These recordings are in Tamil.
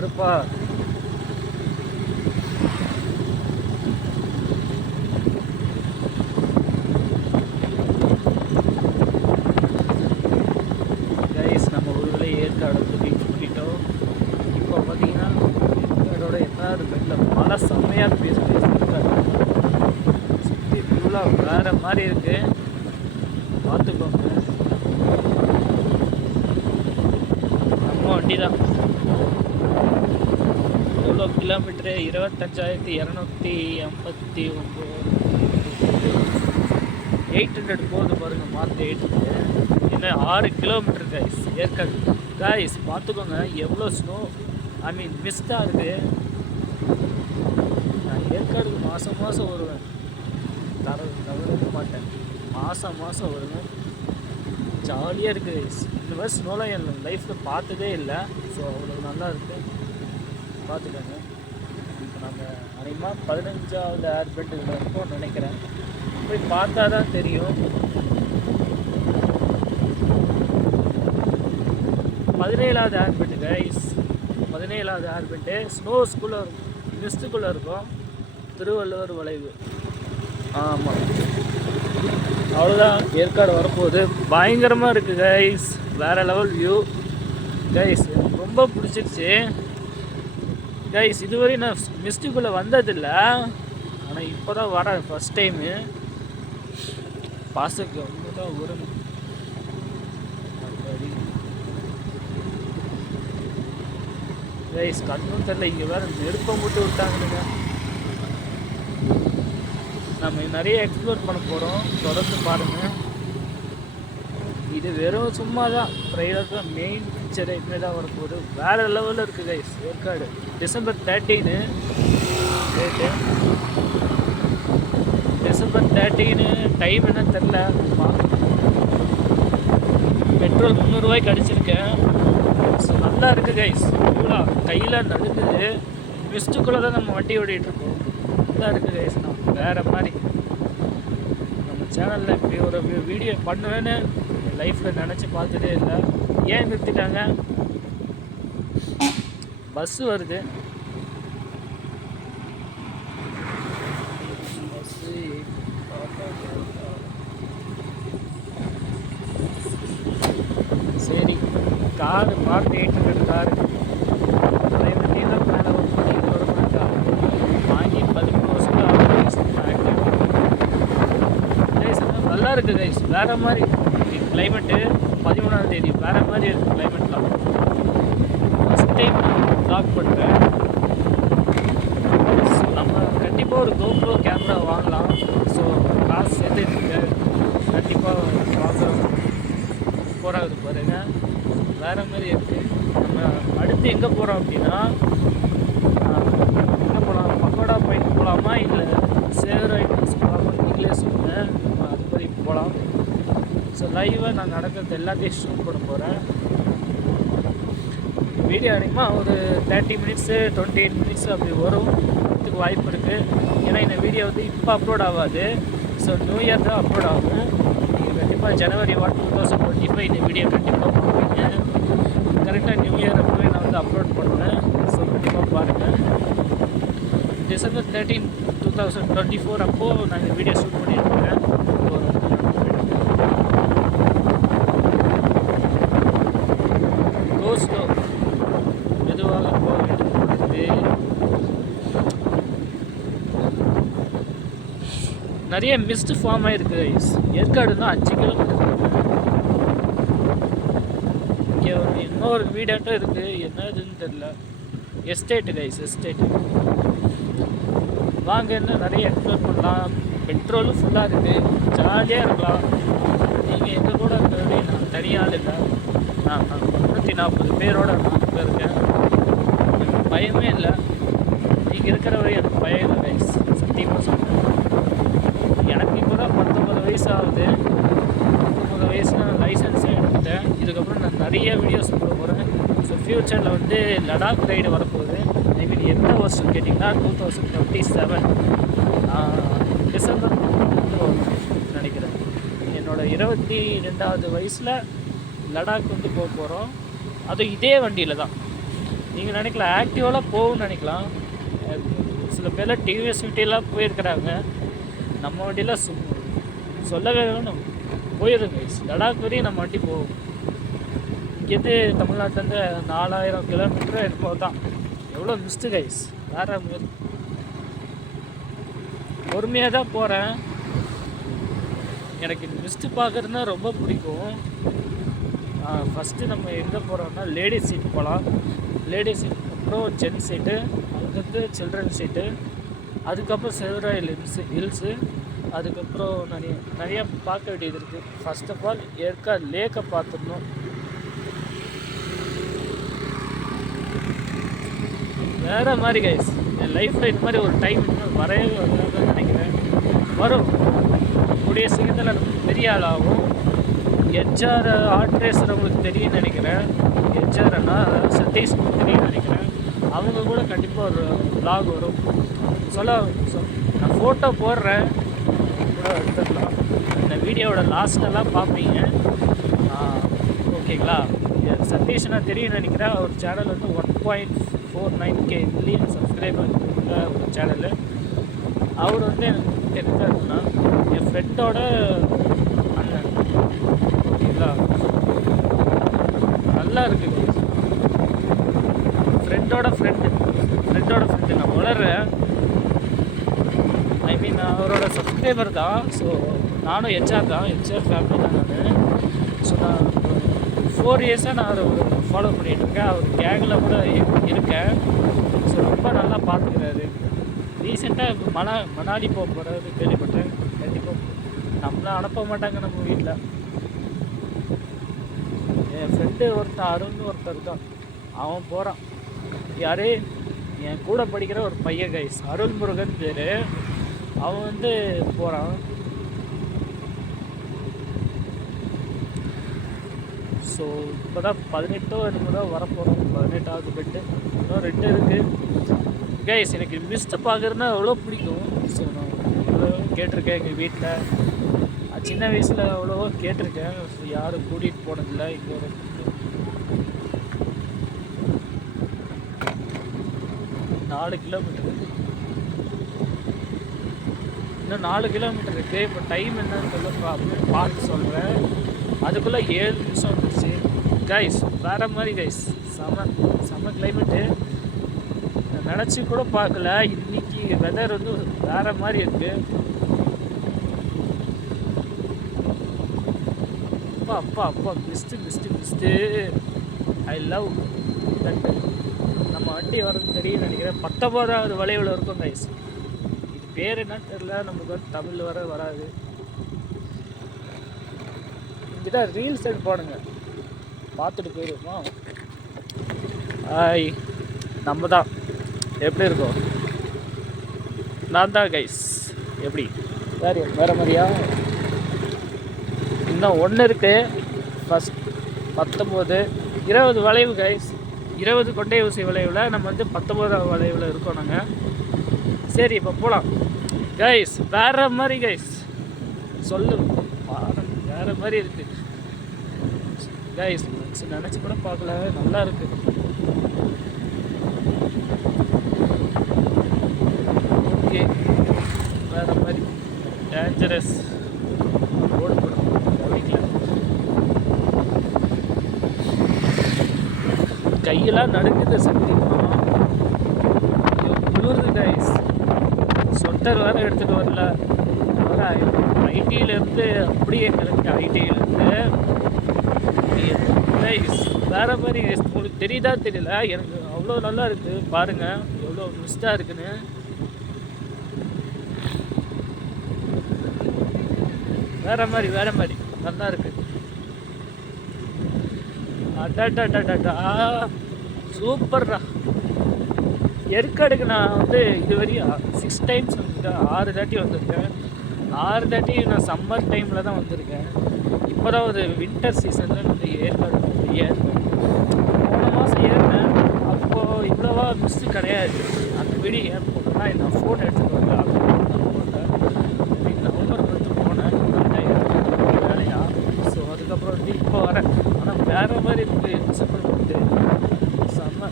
யாருப்பா? கைஸ் நம்ம ஊரில் ஏற்காடு கூட்டிட்டோம். இப்போ பார்த்தீங்கன்னா ஏற்காடோட என்னாவது பெட்டில் மழை செம்மையாக பேசியிருக்காரு. சுற்றி ஃபுல்லாக வேறு மாதிரி இருக்குது, பார்த்துக்கோங்க. நம்ம வண்டி தான். எவ்வளோ கிலோமீட்டரு? 25,259. 800 போகுது பாருங்க. மாற்று 800 என்ன 6 கிலோமீட்டர் கைஸ் ஏற்காடு. கைஸ் பார்த்துக்கோங்க எவ்வளோ ஸ்னோ, ஐ மீன் மிஸ்டாக இருக்குது. நான் ஏற்காடுக்கு மாதம் மாதம் வருவேன், தவறவே மாட்டேன். மாதம் வருவேன். ஜாலியாக இருக்குது கைஸ். இந்த மாதிரி ஸ்னோலாம் என் லைஃப்பில் பார்த்ததே இல்லை. ஸோ அவ்வளோ நல்லா இருக்குது, பார்த்துக்கோங்க. இப்போ நம்ம அதிகமாக 15வது ஏர் பெண்ட் இதில் இருக்கோம்னு நினைக்கிறேன். போய் பார்த்தா தான் தெரியும். 17வது ஏர் பெண்ட் கைஸ். 17வது ஏர் பெண்ட்டு ஸ்னோஸ்குள்ளே இருக்கும், மிஸ்ட்டுக்குள்ளே இருக்கும். திருவள்ளுவர் வளைவு. ஆமாம், அவ்வளோதான். ஏற்காடு வரப்போகுது. பயங்கரமாக இருக்குது கைஸ், வேறு லெவல் வியூ கைஸ். ரொம்ப பிடிச்சிருச்சு கைஸ். இதுவரை நான் மிஸ்ட்டுக்குள்ளே வந்ததில்லை, ஆனால் இப்போ தான் வரேன் ஃபஸ்ட் டைமு. பாசக்கு ஒன்று தான் வரும். கைஸ் கண்ணும் தெரில, இங்கே வேறு நெருப்பை மட்டும் விட்டாங்க. நம்ம நிறைய எக்ஸ்ப்ளோர் பண்ண போகிறோம், தொடர்ந்து பாருங்கள். இது வெறும் சும்மா தான் ட்ரெயிலர் தான், மெயின் பிக்சர் இப்படி தான் வரப்போகுது. வேறு லெவலில் இருக்குது guys Yercaud. December 13 date. December 13 time என்ன தெரில. பெட்ரோல் 300 ரூபாய்க்கு அடிச்சிருக்கேன். நல்லா இருக்குது கைஸ். ஃபுல்லா கையில் நடுக்குது. மிஸ்ட்டுக்குள்ளே தான் நம்ம வண்டி ஓடிட்டுருக்கோம். நல்லா இருக்குது கைஸ். நம்ம வேறு மாதிரி நம்ம சேனலில் இப்படி ஒரு வீடியோ பண்ணுவேன்னு லைஃப்பில் நினச்சி பார்த்ததே இல்லை. ஏன் நிறுத்திட்டாங்க? பஸ்ஸு வருது. பஸ்ஸு சரி. காரு பார்த்து 800 காரு தலைவண்டியெல்லாம் மேலே ஒர்க் பண்ணி இது வர மாட்டா. வாங்கி 13 வருஷம் ஆக்டிவ். கைஸ் நல்லா இருக்குது கைஸ், வேறு மாதிரி கிளைமேட்டு. 13ஆம் தேதி வேறு மாதிரி இருக்குது கிளைமேட்லாம். ஃபஸ்ட் டைம் ப்ளாக் பண்ணுறேன். நம்ம கண்டிப்பாக ஒரு GoPro கேமரா வாங்கலாம். ஸோ காசு சேர்த்துட்டு கண்டிப்பாக வாங்குறோம். போகிறாது பாருங்கள், வேறு மாதிரி இருக்குது. நம்ம அடுத்து எங்கே போகிறோம் அப்படின்னா, எங்கே போகலாம்? பக்கோடா பாயிண்ட் போகலாமா, இல்லை சேவர் ஐட்டம்ஸ் போகலாமா? நீங்களே சொல்லுங்கள். நம்ம அது மாதிரி போகலாம். ஸோ லைவாக நான் நடக்கிறது எல்லாத்தையும் ஷூட் பண்ண போகிறேன். வீடியோ அதிகமாக ஒரு 30 மினிட்ஸு 28 மினிட்ஸ் அப்படி வரும். அதுக்கு வாய்ப்பு இருக்குது. ஏன்னா இந்த வீடியோ வந்து இப்போ அப்லோட் ஆகாது. ஸோ நியூ இயர் தான் அப்லோட் ஆகும். நீங்கள் கண்டிப்பாக January 1, 2025 இந்த வீடியோ கண்டிப்பாக பார்ப்பீங்க. கரெக்டாக நியூ இயர் அப்போவே நான் வந்து அப்லோட் பண்ணுவேன். ஸோ கண்டிப்பாக பாருங்கள். December 13, 2024 அப்போது நான் இந்த வீடியோ ஷூட் பண்ணியிருக்கேன். கோஸ்டோ மெதுவாக போக வேண்டும். நிறைய மிஸ்ட் ஃபார்ம் ஆகிருக்கு கைஸ். ஏற்காடுனா 5 கிலோமீட்டர். இங்கே இன்னொரு வீடாட்டம் இருக்குது, என்னதுன்னு தெரில. Estate guys, estate. வாங்க, இன்னும் நிறைய எக்ஸ்ப்ளோர் பண்ணலாம். பெட்ரோலும் ஃபுல்லாக இருக்குது, ஜாலியாக இருக்கலாம். நீங்கள் எங்கள் கூட இருக்கிறது நான் தனியால் இல்லை. நான் 340 பேரோட நான் இப்போ இருக்கேன். எனக்கு பயமே இல்லை. நீங்கள் இருக்கிற வரை எனக்கு பயம் இல்லை கைஸ், சத்தியமாக சொல்கிறேன். எனக்கு இப்போ தான் 19 வயசு ஆகுது. 19 வயசில் நான் லைசன்ஸே எடுத்துட்டேன். இதுக்கப்புறம் நான் நிறைய வீடியோஸ் போட போகிறேன். ஸோ ஃப்யூச்சரில் வந்து லடாக் ரைடு வரப்போகுது. ஐ மீன் எந்த வருஷம் கேட்டிங்கன்னா 2027 டிசம்பர் நினைக்கிறேன். என்னோடய 22வது வயசில் லடாக் வந்து போக போகிறோம். அது இதே வண்டியில் தான். நீங்கள் நினைக்கலாம் ஆக்டிவாலாம் போகும்னு நினைக்கலாம். சில பேர்லாம் டிவிஎஸ் வண்டியெல்லாம் போயிருக்கிறாங்க. நம்ம வண்டியெல்லாம் சொல்லவே வேணும், போயிருங்க. லடாக் வரையும் நம்ம வண்டி போகும். இங்கேருந்து தமிழ்நாட்டிலேருந்து 4000 கிலோமீட்டர் என்னமோ தான். எவ்வளோ மிஸ்டு கைஸ், வேறு பொறுமையாக தான் போகிறேன். எனக்கு மிஸ்ட்டு பார்க்குறதுனா ரொம்ப பிடிக்கும். ஃபஸ்ட்டு நம்ம எங்கே போகிறோம்னா லேடிஸ் சீட் போகலாம். லேடிஸ் சீட், அப்புறம் ஜென்ஸ் சீட்டு, அதுக்கடுத்து சில்ட்ரன் சீட்டு, அதுக்கப்புறம் செவராயில் ஹில்ஸு, அதுக்கப்புறம் நிறையா பார்க்க வேண்டியது இருக்குது. ஃபர்ஸ்ட் ஆஃப் ஆல் ஏற்காடு லேக்கை பார்த்துடணும். வேறு மாதிரி கைஸ், என் லைஃப்பில் இந்த மாதிரி ஒரு டைம் இன்னும் வரவே வராதுன்னு நினைக்கிறேன். வரும், கூடிய சீக்கிரத்தில் நமக்கு பெரிய ஆளாகும். எச்ஆர் ஆர்ட் ரேசர் அவங்களுக்கு தெரியும்னு நினைக்கிறேன். எச்ஆர்னா சதீஷ் தெரியும்னு நினைக்கிறேன். அவங்க கூட கண்டிப்பாக ஒரு vlog வரும். நான் ஃபோட்டோ போடுறேன், கூட எடுத்துக்கலாம். இந்த வீடியோவோட லாஸ்ட்டெல்லாம் பார்ப்பீங்க, ஓகேங்களா? சதீஷ்னா தெரியும்னு நினைக்கிறேன். அவர் சேனல் வந்து 1.49K மில்லியன் சப்ஸ்கிரைபர் ஒரு சேனலு. அவர் வந்து எனக்கு தெரிஞ்சாருன்னா என் ஃப்ரெண்டோட அண்ணன், ஓகேங்களா? நல்லா இருக்குது. ஃப்ரெண்டோட ஃப்ரெண்டு நான் வளர்றேன். ஐ மீன் அவரோட சப்ஸ்கிரைபர் தான். ஸோ நானும் ஹெச்ஆர் ஃபேமிலி தான் நான். ஸோ நான் 4 இயர்ஸாக நான் அவரை ஃபாலோ பண்ணிகிட்ருக்கேன். அவர் கேங்கில் கூட இருக்கேன். ஸோ ரொம்ப நல்லா பார்த்துக்கிறாரு. ரீசெண்டாக மணாலி போக போகிறது கேள்விப்பட்டேன். கண்டிப்பாக நம்மளாம் அனுப்ப மாட்டாங்க நம்ம வீட்டில். என் ஃப்ரெண்டு அருண்னு ஒருத்தர் தான், அவன் போகிறான். யார்? என் கூட படிக்கிற ஒரு பையன் கைஸ், அருள் முருகன் பேர். அவன் வந்து போகிறான். ஸோ இப்போ தான் 18 என்னமோ தான் வரப்போகிறோம். 18வது பெட்டு, இன்னும் 2 இருக்குது கைஸ். எனக்கு மிஸ்ட்டு பார்க்குறதுனா அவ்வளோ பிடிக்கும். ஸோ நான் அவ்வளோ கேட்டிருக்கேன் எங்கள் வீட்டில். சின்ன வயசில் அவ்வளோவோ கேட்டிருக்கேன். ஸோ யாரும் கூட்டிகிட்டு போனதில்லை. இங்கே ஒரு 4 கிலோமீட்டர், இன்னும் 4 கிலோமீட்டர் இருக்குது. இப்போ டைம் என்னன்னு சொல்ல பார்த்து சொல்கிறேன். அதுக்குள்ளே 7 நிமிஷம் வந்துருச்சு கைஸ். வேறு மாதிரி கைஸ், செம கிளைமேட்டு. நினச்சி கூட பார்க்கல. இன்றைக்கி வெதர் வந்து வேறு மாதிரி இருக்குது. அப்பா மிஸ்ட்டு. I love that. நம்ம வண்டி வர்றது தெரியும் நினைக்கிறேன். 19வது வளைவில் இருக்கும் கைஸ். இது பேர் என்னன்னு தெரியல, நமக்கு வந்து தமிழ் வராது. இங்கே தான் ரீல்ஸ் எடுப்பானுங்க, பார்த்துட்டு போயிடுவோமா? நம்ம தான் எப்படி இருக்கோம்? நான் தான் கைஸ். எப்படி வேறு மாதிரியா? இன்னும் 1 இருக்குது. ஃபஸ்ட் 19, 20 வளைவு கைஸ். 20 கொண்டை ஊசி வளைவில் நம்ம வந்து 19வது வளைவில் இருக்கோம் நாங்கள். சரி, இப்போ போகலாம் கைஸ். வேறு மாதிரி கைஸ், சொல்லு வேறு மாதிரி இருக்குது கைஸ். நினச்சி கூட பார்க்கல, நல்லா இருக்குது. ஓகே, வேறு மாதிரி டேஞ்சரஸ் ரோடு கவனிக்கல. கையெல்லாம் நடுக்குது சத்தியமாக. குளிருது கைஸ். ஸ்வெட்டர் வேறு எடுத்துகிட்டு வரல. ஐடியிலேருந்து அப்படியே கிளம்பி ஐடியிலேருந்து கைஸ் வேறு மாதிரி. உங்களுக்கு தெரியுதா தெரியல, எனக்கு அவ்வளோ நல்லா இருக்குது. பாருங்கள் எவ்வளோ மிஸ்டாக இருக்குன்னு. வேறு மாதிரி நல்லா இருக்குது. அடாடாடாடா சூப்பர்ரா. ஏற்காடுக்கு நான் வந்து இதுவரையும் 6 டைம்ஸ் வந்துருக்கேன். 6 தாட்டி வந்திருக்கேன். 6 தாட்டி நான் சம்மர் டைமில் தான் வந்திருக்கேன். இப்போ தான் ஒரு வின்டர் சீசனில் வந்து ஏற்காடு ஏறினேன். போன மாதம் ஏறினேன். அப்போது இவ்வளோவா மிஸ்ஸு கிடையாது. அந்த வீடியோ ஏன் போட்டேன்னா, நான் ஃபோன் எடுத்துகிட்டு வரேன். நவம்பர் வந்து போனேன் வேலையா. ஸோ அதுக்கப்புறம் வந்து இப்போ வரேன். ஆனால் வேறு மாதிரி இருக்குது. டிசம்பர் வந்து செம்ம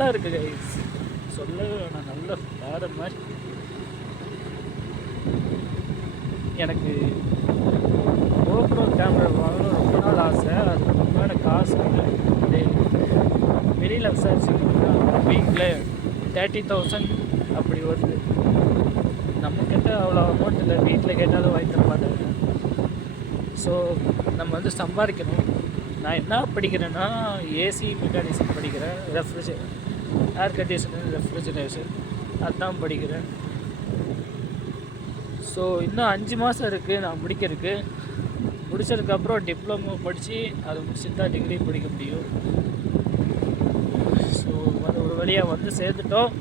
நல்லா இருக்குது கைஸ், சொல்லவே வேணாம். நல்ல வேறு மாதிரி. எனக்கு GoPro கேமரா வாங்கணும் ரொம்ப நாள் ஆசை. அதுக்கு முன்னாடி காசு இல்லை. வெளியில் விசாரிச்சுக்கிட்டா வீக்கில் 30,000 அப்படி வருது. நம்மக்கிட்ட அவ்வளோ அமௌண்ட் இல்லை, வீட்டில் கேட்டாலும் வாங்கி தர மாட்டாங்க. ஸோ நம்ம வந்து சம்பாதிக்கணும். நான் என்ன படிக்கிறேன்னா ஏசி மெக்கானிசம் படிக்கிறேன், ஏர் கண்டிஷனர் ரெஃப்ரிஜரேஷன் அதுதான் படிக்கிறேன். ஸோ இன்னும் 5 மாதம் இருக்குது நான் முடிக்கிறதுக்கு. முடிச்சதுக்கப்புறம் டிப்ளமோ படித்து அதை முடிச்சுட்டு தான் டிகிரி படிக்க முடியும். ஸோ அது ஒரு வழியாக வந்து சேர்ந்துட்டோம்.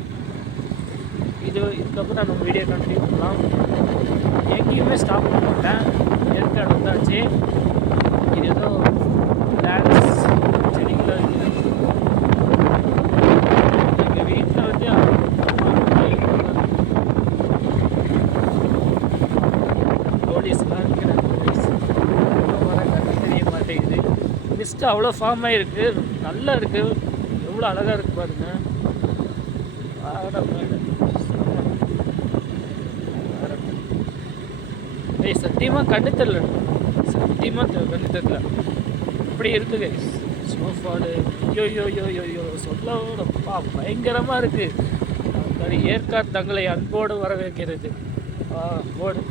இதுக்கப்புறம் நம்ம வீடியோ கண்டினியூ பண்ணலாம். எங்கேயுமே ஸ்டாப் பண்ண மாட்டேன். ஏற்காடு வந்தாச்சு. இது ஏதோ டான்ஸ் செடிகளாக இருக்குது. எங்கள் வீட்டில் வந்து போலீஸ்லாம் இருக்கிறாங்க. வர கண்ணு தெரிய மாட்டேங்குது. மிஸ்ட்டு அவ்வளோ ஃபார்ம் ஆகிருக்கு, நல்லா இருக்குது. எவ்வளோ அழகாக இருக்குது பாருங்க. சத்தியமாக கண்ணு தெரில, சத்தியமாக கண்ணு தெரில. இப்படி இருக்குது ஸ்னோஃபாலு. ஐயோ சொல்லப்பா பயங்கரமாக இருக்குது. அது ஏற்காடு தங்களை அன்போடு வரவேற்கிறது. போர்டு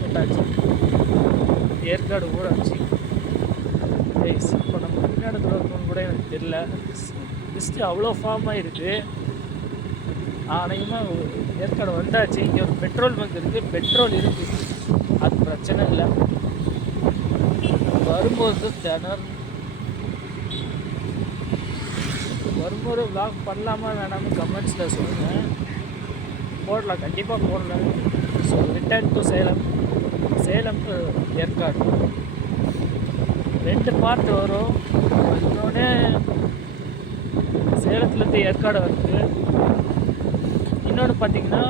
போட்டாச்சு, ஏற்காடு ஊராட்சி. இப்போ நம்ம வெளிநாடுல இருக்கணும்னு கூட எனக்கு தெரியல. லிஸ்ட்டு அவ்வளோ ஃபார்மாக இருக்குது. ஆணையமாக ஏற்காடு வந்தாச்சு. இங்கே ஒரு பெட்ரோல் பங்க் இருக்குது, பெட்ரோல் இருக்குது, அது பிரச்சனை இல்லை. வரும்போது வரும்போது விளாக் பண்ணலாமா வேணாமல் கமெண்ட்ஸில் சொல்லுங்கள். போடலாம், கண்டிப்பாக போடலாம். So return to Salem to Yercaud 2 part வரும். இன்னொன்று சேலத்துலேருந்து ஏற்காடு வருது, இன்னொன்று பார்த்தீங்கன்னா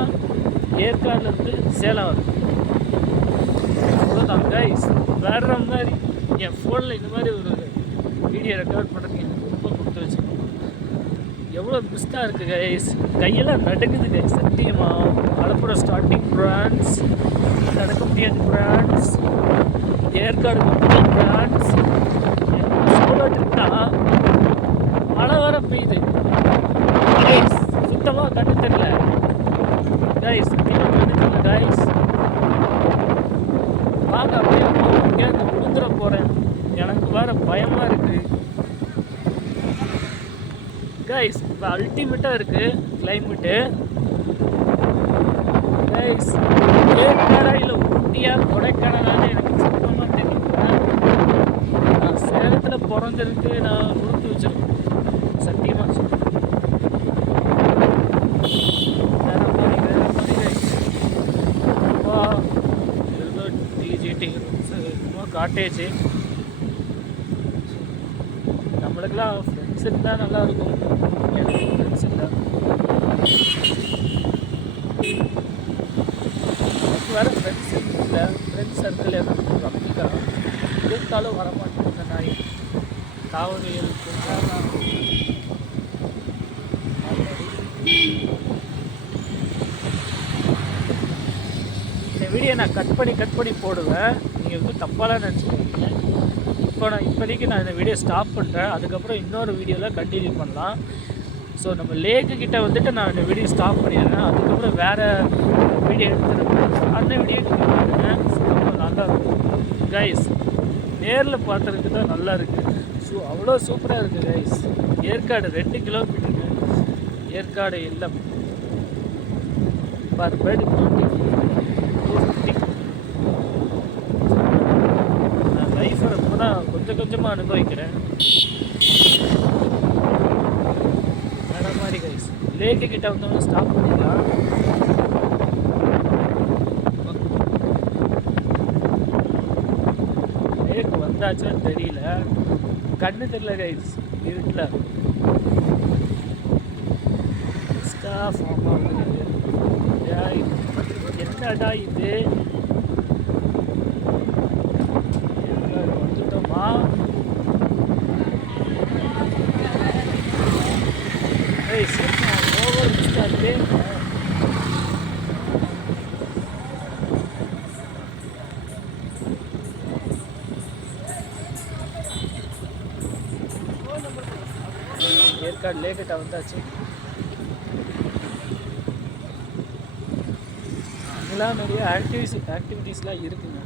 ஏற்காடுலேருந்து சேலம் வருது. அவ்வளோதான் கைஸ். வேறு மாதிரி என் ஃபோனில் இந்த மாதிரி ஒரு வீடியோ ரெக்கார்ட் பண்ணுறதுக்கு எனக்கு ரொம்ப கொடுத்து வச்சுக்கணும். எவ்வளோ மிஸ்டாக இருக்குது கைஸ், கையெல்லாம் நடுங்குது கைஸ். சத்தியமாக மலப்புரம் ஸ்டார்டிங் பிரான்ஸ், நடக்க முடியாது பிரான்ஸ், ஏற்காடு மட்டும் பிரான்ஸ். சோலோ ட்ரிப்னா மழை வர பெய்யுது கைஸ், சுத்தமாக கண்ணு தெரியல கைஸ், சத்தியமாக கண்ணு தெரியல கைஸ். வாங்க அப்படியே இங்கேருந்து விழுந்துட போகிறேன். எனக்கு வேறு பயமாக இருக்குது கைஸ். இப்போ அல்டிமேட்டாக இருக்குது கிளைமேட்டு கைஸ். ஏற்காடா இல்லை ஊட்டியா கொடைக்கானலான்னு எனக்கு சுத்தமாக தெரியல. நான் சேலத்தில் பிறந்ததுக்கு நான் கொடுத்து வச்சிருக்கேன், சத்தியமாக சொல்கிறேன். வேறு மாதிரி கைஸ். அப்பா ஏதோ டிஜிடி காட்டேஜ். நம்மளுக்கெல்லாம் ஃப்ரெண்ட்ஸ் இருந்தால் நல்லாயிருக்கும். எனக்கு ஃப்ரெண்ட்ஸ் இல்லை. எனக்கு வேறு ஃப்ரெண்ட்ஸ் இல்லை. ஃப்ரெண்ட்ஸ் சர்க்கிள் எனக்கு கம்மி தான். இருந்தாலும் வரமாட்டேன். நாய் காவலியல் இந்த வீடியோ நான் கட் பண்ணி போடுவேன். நீங்கள் வந்து தப்பாலாம் நினச்சிக்கோங்க. இப்போதைக்கு நான் இந்த வீடியோ ஸ்டாப் பண்ணுறேன். அதுக்கப்புறம் இன்னொரு வீடியோவில் கண்டினியூ பண்ணலாம். ஸோ நம்ம லேக்கு கிட்டே வந்துட்டு நான் இந்த வீடியோ ஸ்டாப் பண்ணிடுறேன். அதுக்கப்புறம் வேறு வீடியோ எடுத்துருக்கேன். அந்த வீடியோ பாருங்கள், நல்லா இருக்கும் கைஸ். நேரில் பார்த்துருக்கு தான் நல்லா இருக்குது. அவ்வளோ சூப்பராக இருக்குது கைஸ். ஏற்காடு 2 கிலோமீட்டருங்க. ஏற்காடு இல்லம் பர் பெட் 250. நான் லைஃப்பை ரொம்ப தான் கொஞ்சமாக அனுபவிக்கிறேன். வேறு மாதிரி கைஸ். லேக்கு கிட்ட வந்தோம்னா ஸ்டாப் பண்ணிடலாம். லேக் வந்தாச்சுன்னு தெரியல, கண்ணு தெரியல கைஸ். இருட்டில் ஃபார்ம் ஆகுது. என்னடா இது, வந்துட்டோமா கைஸ்? ஏற்காடு லேக்கிட்ட வந்தாச்சு. அங்கெல்லாம் நிறைய ஆக்டிவிட்டீஸ்லாம் இருக்குங்க.